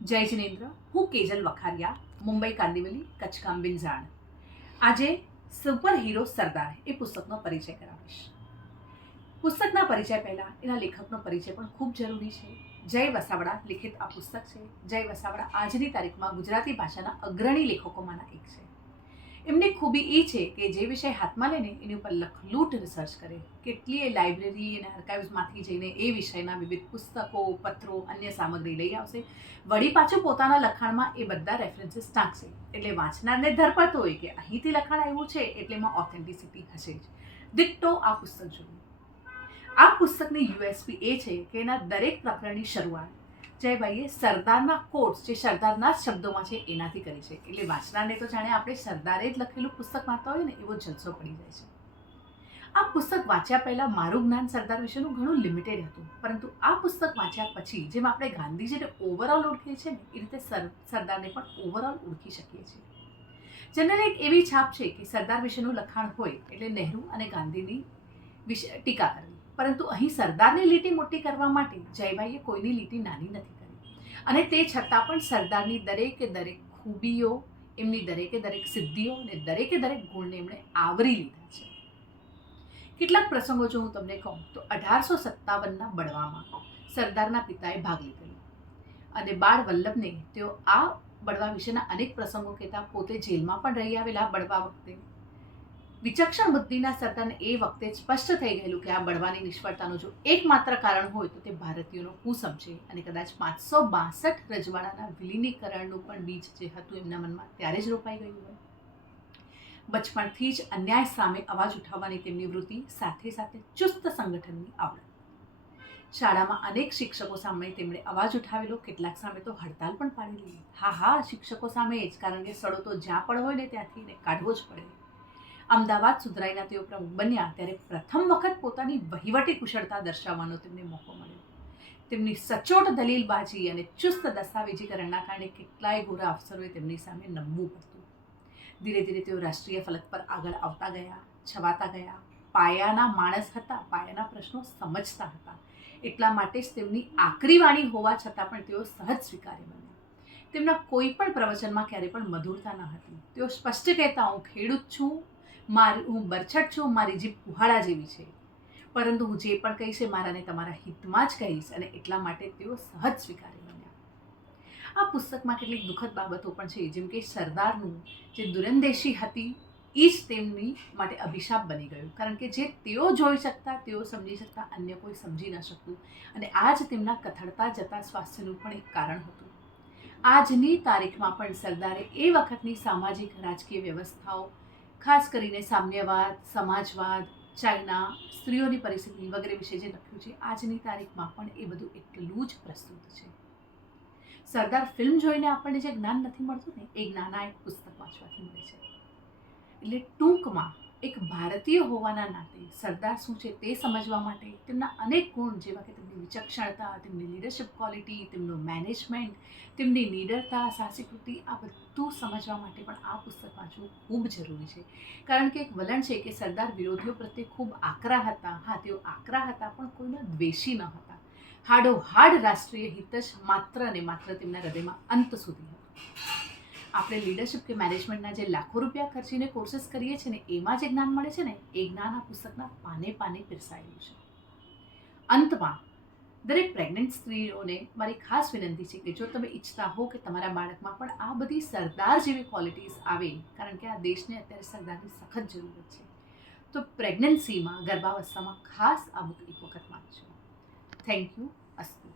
જય જિનેન્દ્ર. હું કેજલ વખારિયા, મુંબઈ કાંદિવલી કચકામ બિંજાણ આજે સુપર હીરો સરદાર એ પુસ્તકનો પરિચય કરાવીશ. પુસ્તકના પરિચય પહેલાં એના લેખકનો પરિચય પણ ખૂબ જરૂરી છે. જય વસાવડા લિખિત આ પુસ્તક છે. જય વસાવડા આજની તારીખમાં ગુજરાતી ભાષાના અગ્રણી લેખકોમાંના એક છે. એમની ખૂબી એ છે કે જે વિષય હાથમાં લઈને એની ઉપર લખલૂટ રિસર્ચ કરે. કેટલીય લાઇબ્રેરી અને આર્કાઇવ્સમાંથી જઈને એ વિષયના વિવિધ પુસ્તકો, પત્રો, અન્ય સામગ્રી લઈ આવશે. વળી પાછું પોતાના લખાણમાં એ બધા રેફરન્સીસ ટાંકશે એટલે વાંચનારને ધરપત હોય કે અહીંથી લખાણ આવ્યું છે, એટલે એમાં ઓથેન્ટિસિટી હશે જ. દિટ્ટો આ પુસ્તક જોયું આ પુસ્તકની યુએસપી એ છે કે એના દરેક પ્રકરણની શરૂઆત જયભાઈએ સરદારના કોટ્સ જે સરદારના જ શબ્દોમાં છે એનાથી કરી છે. એટલે વાંચનારને તો જાણે આપણે સરદારે જ લખેલું પુસ્તક વાંચતા હોય ને એવો જલસો પડી જાય છે. આ પુસ્તક વાંચ્યા પહેલાં મારું જ્ઞાન સરદાર વિશેનું ઘણું લિમિટેડ હતું. પરંતુ આ પુસ્તક વાંચ્યા પછી જેમ આપણે ગાંધીજીને ઓવરઓલ ઓળખીએ છીએ ને, એ રીતે સર, સરદારને પણ ઓવરઓલ ઓળખી શકીએ છીએ. જનરલ એક એવી છાપ છે કે સરદાર વિશેનું લખાણ હોય એટલે નહેરુ અને ગાંધીની વિશે ટીકા કરવી પરંતુ અહીં સરદારની લીટી મોટી કરવા માટે જયભાઈએ કોઈની લીટી નાની નથી કરી. અને તે છતાં પણ સરદારની દરેકે દરેક ખૂબીઓ, એમની દરેકે દરેક સિદ્ધિઓ અને દરેકે દરેક ગુણને એમણે આવરી લીધા છે. કેટલાક પ્રસંગો જો હું તમને કહું તો અઢારસો સત્તાવનના બળવામાં સરદારના પિતાએ ભાગ લીધેલો. અને બાળ વલ્લભને તેઓ આ બળવા વિશેના અનેક પ્રસંગો કહેતા પોતે જેલમાં પણ રહી આવેલા બળવા વખતે વિચક્ષણ બુદ્ધિના સરદારને એ વખતે સ્પષ્ટ થઈ ગયેલું કે આ બળવાની નિષ્ફળતાનું જો એકમાત્ર કારણ હોય તો તે ભારતીયોનો કુસમ છે અને કદાચ પાંચસો બાસઠ રજવાડાના વિલીનીકરણનું પણ બીજ જે હતું એમના મનમાં ત્યારે જ રોપાઈ ગયું હોય. બચપણથી જ અન્યાય સામે અવાજ ઉઠાવવાની તેમની વૃત્તિ સાથે સાથે ચુસ્ત સંગઠનની આવડત. શાળામાં અનેક શિક્ષકો સામે તેમણે અવાજ ઉઠાવેલો, કેટલાક સામે તો હડતાલ પણ પાડી લીધી હા હા, શિક્ષકો સામે જ, કારણ કે સડો તો જ્યાં પણ હોય ને ત્યાંથી એને કાઢવો જ પડે. અમદાવાદ સુધરાઈના તેઓ પ્રમુખ બન્યા ત્યારે પ્રથમ વખત પોતાની વહીવટી કુશળતા દર્શાવવાનો તેમને મોકો મળ્યો. તેમની સચોટ દલીલબાજી અને ચુસ્ત દસ્તાવેજીકરણના કારણે કેટલાય ગોરા અફસરોએ તેમની સામે નમવું પડતું. ધીરે ધીરે તેઓ રાષ્ટ્રીય ફલક પર આગળ આવતા ગયા, છવાતા ગયા. પાયાના માણસ હતા, પાયાના પ્રશ્નો સમજતા હતા. એટલા માટે જ તેમની આકરી વાણી હોવા છતાં પણ તેઓ સહજ સ્વીકારે બન્યા. તેમના કોઈ પણ પ્રવચનમાં ક્યારે પણ મધુરતા ન હતી. તેઓ સ્પષ્ટ કહેતા, હું ખેડૂત છું મારી હું બરછટ છું, મારી જીભ કુહાળા જેવી છે. પરંતુ હું જે પણ કહીશ એ મારાને તમારા હિતમાં જ કહીશ અને એટલા માટે તેઓ સહજ સ્વીકારી બન્યા આ પુસ્તકમાં કેટલીક દુઃખદ બાબતો પણ છે, જેમ કે સરદારનું જે દુરંદેશી હતી એ જ તેમની માટે અભિશાપ બની ગયું. કારણ કે જે તેઓ જોઈ શકતા, તેઓ સમજી શકતા, અન્ય કોઈ સમજી ન શકતું અને આ જ તેમના કથળતા જતા સ્વાસ્થ્યનું પણ એક કારણ હતું. આજની તારીખમાં પણ સરદારે એ વખતની સામાજિક, રાજકીય વ્યવસ્થાઓ ખાસ કરીને સામ્યવાદ, સમાજવાદ, ચાઇના, સ્ત્રીઓની પરિસ્થિતિ વગેરે વિશે જે લખ્યું છે, આજની તારીખમાં પણ એ બધું એટલું જ પ્રસ્તુત છે. સરદાર ફિલ્મ જોઈને આપણને જે જ્ઞાન નથી મળતું ને, એ જ્ઞાન આ એક પુસ્તક વાંચવાથી મળે છે. એટલે ટૂંકમાં એક ભારતીય હોવાના નાતે સરદાર શું છે તે સમજવા માટે તેમના અનેક ગુણ, જેવા કે તેમની વિચક્ષણતા, તેમની લીડરશિપ ક્વોલિટી તેમનું મેનેજમેન્ટ તેમની નિડરતા સાહસિકૃતિ આ બધું સમજવા માટે પણ આ પુસ્તક વાંચવું ખૂબ જરૂરી છે. કારણ કે એક વલણ છે કે સરદાર વિરોધીઓ પ્રત્યે ખૂબ આકરા હતા. હા, તેઓ આકરા હતા, પણ કોઈના દ્વેષી ન હતા. હાડો હાડ રાષ્ટ્રીય હિત જ માત્ર ને માત્ર તેમના હૃદયમાં અંત સુધી હતું. આપણે લીડરશિપ કે મેનેજમેન્ટના જે લાખો રૂપિયા ખર્ચીને કોર્સિસ કરીએ છીએ ને, એમાં જે જ્ઞાન મળે છે ને, એ જ્ઞાન આ પુસ્તકના પાને પાને પીરસાયેલું છે. અંતમાં, દરેક પ્રેગ્નન્ટ સ્ત્રીઓને મારી ખાસ વિનંતી છે કે જો તમે ઈચ્છતા હો કે તમારા બાળકમાં પણ આ બધી સરદાર જેવી ક્વોલિટીઝ આવે, કારણ કે આ દેશને અત્યારે સરદારની સખત જરૂરત છે, તો પ્રેગ્નન્સીમાં ગર્ભાવસ્થામાં ખાસ આ બુક એક વખત વાંચજો. થેન્ક યુ અસ્તુ.